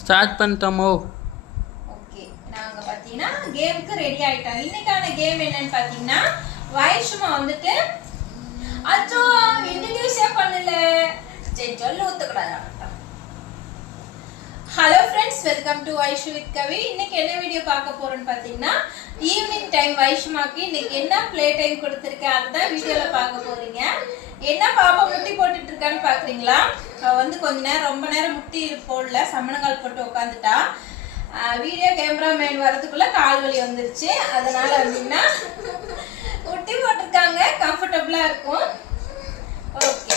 Start பண்ணிட்டோமோ okay நாங்க பாத்தீங்கன்னா கேமுக்கு ரெடி ஆயிட்டோம். இன்னைக்கான கேம் என்னன்னு பாத்தீங்கன்னா வைஷ்மா வந்துட்டு அச்சோ இன்ட்ரடியூஸே பண்ணல. சரி சொல்லு ஊத்தக்கூடாது hello friends welcome to Vaishu with Kavi இன்னைக்கு என்ன வீடியோ பார்க்க போறோம்னு பார்த்தீங்கன்னா ஈவினிங் டைம் வைஷ்மாக்கு இன்னைக்கு என்ன ப்ளே டைம் கொடுத்துருக்கேன் அதுதான் வீடியோல பார்க்க போறீங்க. என்ன பாப்பா முட்டி போட்டுட்டு இருக்கான்னு பார்க்குறீங்களா வந்து கொஞ்ச நேரம் ரொம்ப நேரம் முட்டி போடல சமணங்கால் போட்டு உட்காந்துட்டா வீடியோ கேமராமேன் வரதுக்குள்ள கால் வலி வந்துருச்சு. அதனால வந்தீங்கன்னா முட்டி போட்டிருக்காங்க. கம்ஃபர்டபுளா இருக்கும். ஓகே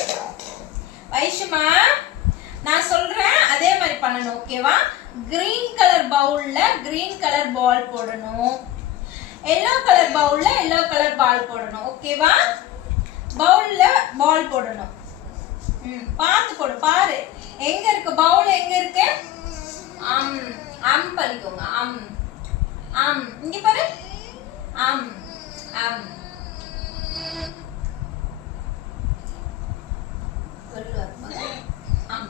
வைஷுமா நான் சொல்றேன் அதே மாதிரி பண்ணணும் ஓகேவா கிரீன் கலர் பவுல்ல கிரீன் கலர் பால் போடணும். எல்லோ கலர் பவுல்ல எல்லோ கலர் பால் போடணும் ஓகேவா பவுல்ல பால் போடணும். ம் பார்த்து போடு பாரு. எங்க இருக்கு? பவுல் எங்க இருக்கு? அம் அம் பண்ணிக்கோங்க அம். அம். இங்க பாரு. அம் அம் சொல்லு வருமா? அம்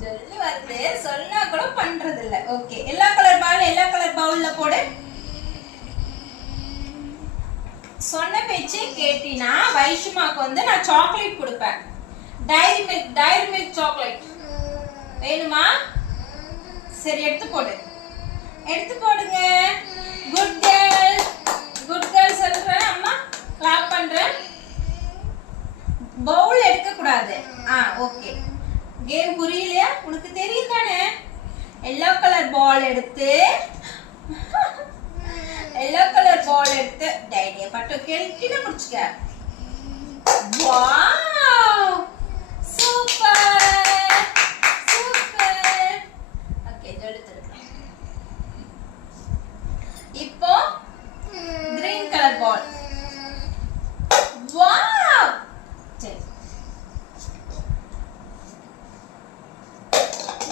சொல்லி வருது சொன்னா கூட பண்றது இல்ல ஓகே எல்லா கலர் பவுல் எல்லா கலர் பவுல்ல போடு. சொன்ன பேச்சே கேட்டினா வைஷுமாக்கு வந்து நான் சாக்லேட் கொடுப்பேன். Dairy Milk Dairy Milk chocolate வேணுமா? சரி எடுத்து போடு. எடுத்து போடுங்க. குட் கேர்ள் குட் கேர்ள் சொல்றேன் அம்மா கிளாப் பண்றேன் பவுல் எடுக்க கூடாது ஆ ஓகே கேம் புரியலையா உனக்கு தெரியும் தானே எல்லோ கலர் பால் எடுத்து எல்லோ கலர் பால் எடுத்து டைடிய பட்டு கெட்டின முடிச்சுக்க. வா சூப்பர் சூப்பர் ஓகே எடுத்துருக்கேன் இப்போ கிரீன் கலர் பால் வாவ் சரி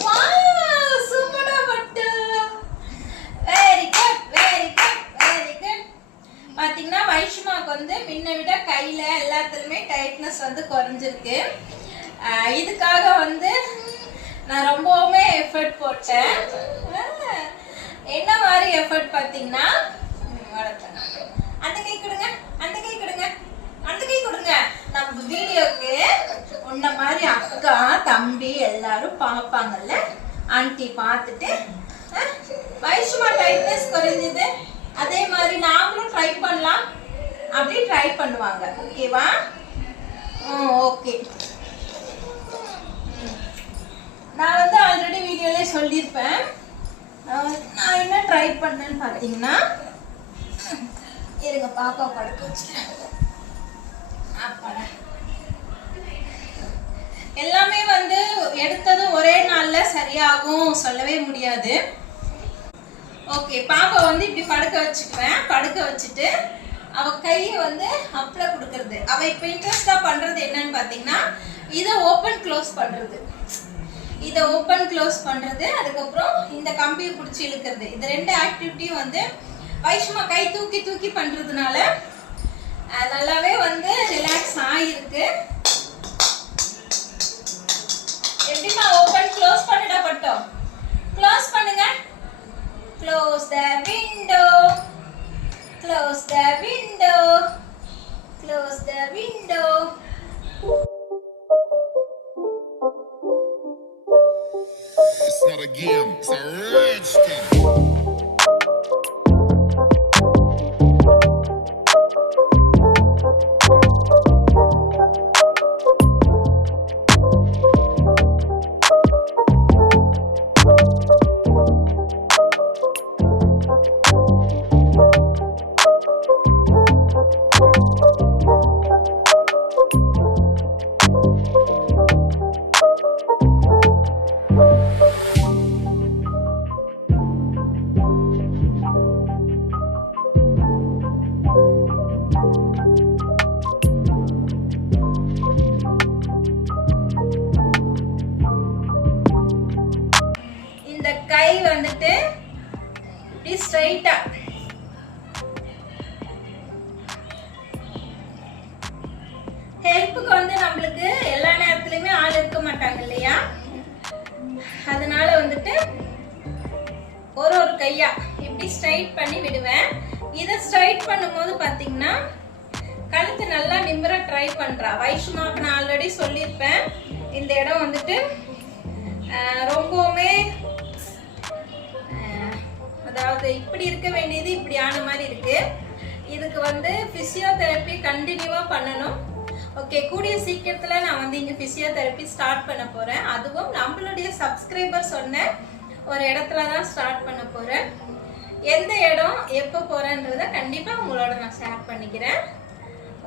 வாவ் சூப்பரா பட்டு very good very good very good பாத்தீங்கன்னா வைஷ்மாக்கு வந்து முன்ன விட கையில எல்லாத்துலயுமே வந்து குறைஞ்சிருக்கு. இதுக்காக வந்து நான் ரொம்பவுமே எஃபர்ட் போட்டேன். என்ன மாதிரி எஃபர்ட் பார்த்தீங்கன்னா அந்த கை கொடுங்க அந்த கை கொடுங்க அந்த கை கொடுங்க. நம்ம வீடியோக்கு உன்ன மாதிரி அக்கா தம்பி எல்லாரும் பார்ப்பாங்கல்ல? ஆண்டி பார்த்துட்டு வயசுமா டைட்னஸ் குறைஞ்சது. அதே மாதிரி நாமளும் ட்ரை பண்ணலாம். அப்படி ட்ரை பண்ணுவாங்க. ஓகேவா பண்ணேன்னு பார்த்தீங்கன்னா இருங்க பாப்பா படுக்க வச்சுக்கிறேன். எல்லாமே வந்து எடுத்தது ஒரே நாள்ல சரியாகும் சொல்லவே முடியாது. ஓகே பாப்பா வந்து இப்படி படுக்க வச்சுக்குவேன். படுக்க வச்சுட்டு அவ கையை வந்து அப்ல கொடுக்கறது. அவ இப்போ இன்ட்ரெஸ்டாக பண்றது என்னன்னு பார்த்தீங்கன்னா இதை ஓப்பன் க்ளோஸ் பண்ணுறது இதை ஓப்பன் க்ளோஸ் பண்ணுறது அதுக்கப்புறம் இந்த கம்பியை பிடிச்சி இழுக்கிறது. இது ரெண்டு ஆக்டிவிட்டியும் வந்து வைஷ்மா கை தூக்கி தூக்கி பண்ணுறதுனால நல்லாவே வந்து ரிலாக்ஸ் ஆகிருக்கு எப்படிமா ஓப்பன் க்ளோஸ் பண்ணிடா பட்டோம்? க்ளோஸ் பண்ணுங்க. Close the window close the window close the window start again. It's a. கை வந்துட்டு இப்படி ஸ்ட்ரைட்டா ஹெல்ப்புக்கு வந்து நம்மளுக்கு எல்லா நேரத்துலயுமே ஆள் இருக்க மாட்டாங்க இல்லையா? அதனால வந்துட்டு ஒரு ஒரு கையா இப்படி ஸ்ட்ரைட் பண்ணி விடுவேன். இதை ஸ்ட்ரைட் பண்ணும்போது பார்த்தீங்கன்னா கழுத்து நல்லா நிமிர ட்ரை பண்ணுறா வைஷ்ணவாக்கு நான் ஆல்ரெடி சொல்லியிருப்பேன். இந்த இடம் வந்துட்டு ரொம்பவுமே அதாவது இப்படி இருக்க வேண்டியது இப்படி ஆன மாதிரி இருக்கு. இதுக்கு வந்து பிசியோதெரப்பி கண்டினியூவா பண்ணணும். ஓகே கூடிய சீக்கிரத்துல நான் வந்து இங்க பிசியோதெரப்பி ஸ்டார்ட் பண்ண போறேன். அதுவும் நம்மளுடைய சப்ஸ்கிரைபர் சொன்ன ஒரு இடத்துல தான் ஸ்டார்ட் பண்ண போறேன். எந்த இடம் எப்போ போறேன்றத கண்டிப்பா உங்களோட நான் ஷேர் பண்ணிக்கிறேன்.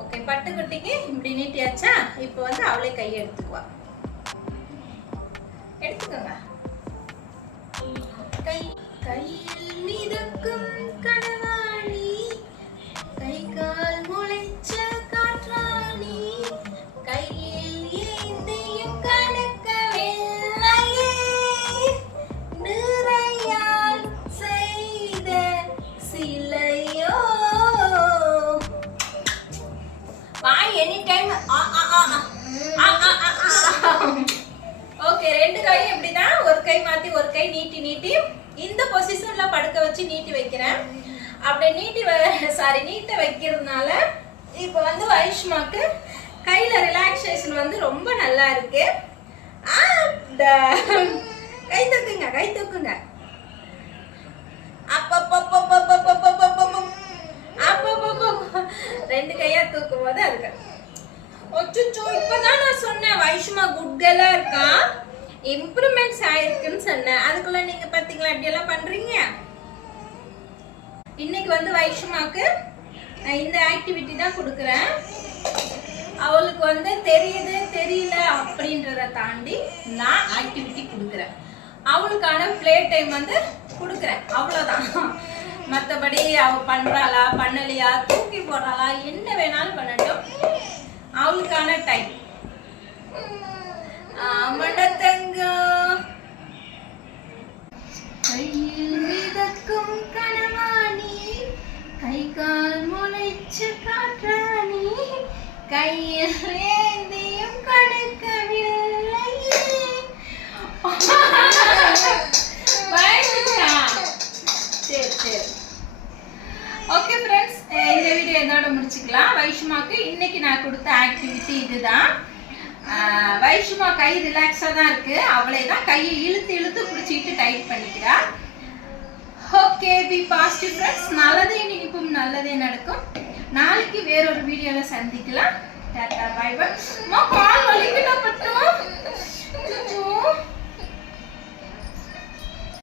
ஓகே பட்டுக்குட்டிக்கு இப்படி நீட்டியாச்சா? இப்போ வந்து அவளே கையை எடுத்துக்குவா. எடுத்துக்கோங்க. கை கை. கை மாத்தி ஒரு கை நீட்டி நீட்டி இந்த பொசிஷன்ல படுக்க வச்சு நீட்டி வைக்கிறேன். அப்படி நீட்டி சாரி நீட்ட வைக்கிறதுனால இப்போ வந்து வைஷ்மாக்கு கையில ரிலாக்ஸேஷன் வந்து ரொம்ப நல்லா இருக்கு. Uh, வந்து வைஷ்மாக்கு இந்த ஆக்டிவிட்டி தான் கொடுக்குறேன். அவளுக்கு வந்து தெரியுது தெரியல அப்படின்றத தாண்டி நான் ஆக்டிவிட்டி கொடுக்குறேன். அவளுக்கான ப்ளே டைம் வந்து கொடுக்குறேன். அவ்வளோதான் மற்றபடி அவ பண்றாளா பண்ணலையா தூக்கி போடுறாளா என்ன வேணாலும் பண்ணட்டும். அவளுக்கான டைம் ஆமாண்டா கையில் மிதக்கும் கண் முளைச்ச காற்றாணி கையில் ஏந்தியும் கொடுக்கவில்லை சரி சரி. ஓகே ஃப்ரெண்ட்ஸ் இந்த வீடியோ இதோட முடிச்சுக்கலாம். வைஷ்மாக்கு இன்னைக்கு நான் கொடுத்த ஆக்டிவிட்டி இதுதான். வைஷ்மா கை ரிலாக்ஸாக தான் இருக்கு. அவளே தான் கையை இழுத்து இழுத்து பிடிச்சிக்கிட்டு டைட் பண்ணிக்கிறா. பி பாசிட்டிவ் ஃப்ரெண்ட்ஸ் நல்லதே நினைப்பும் நல்லதே நடக்கும் நாளைக்கு வேறொரு வீடியோல சந்திக்கலாம் டாட்டா பை பாய் கால் வலிக்கிட்ட பட்டுவோம்